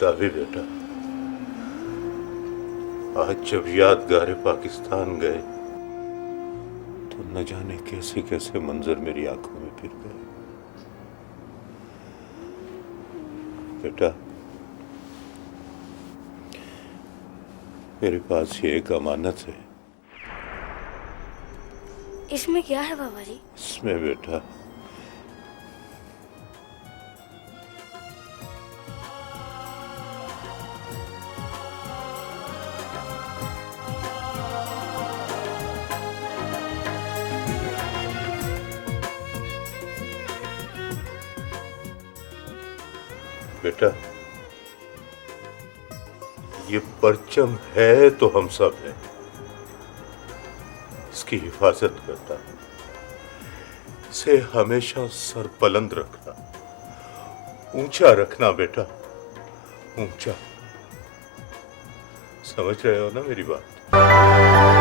दावी बेटा, आज जब यादगार पाकिस्तान गए तो न जाने कैसे कैसे मंजर मेरी आंखों में फिर गए। बेटा, मेरे पास ये एक अमानत है। इसमें क्या है बाबा जी? इसमें बेटा बेटा ये परचम है तो हम सब हैं। इसकी हिफाजत करता, इसे हमेशा सर बुलंद रखना, ऊंचा रखना बेटा, ऊंचा। समझ रहे हो ना मेरी बात?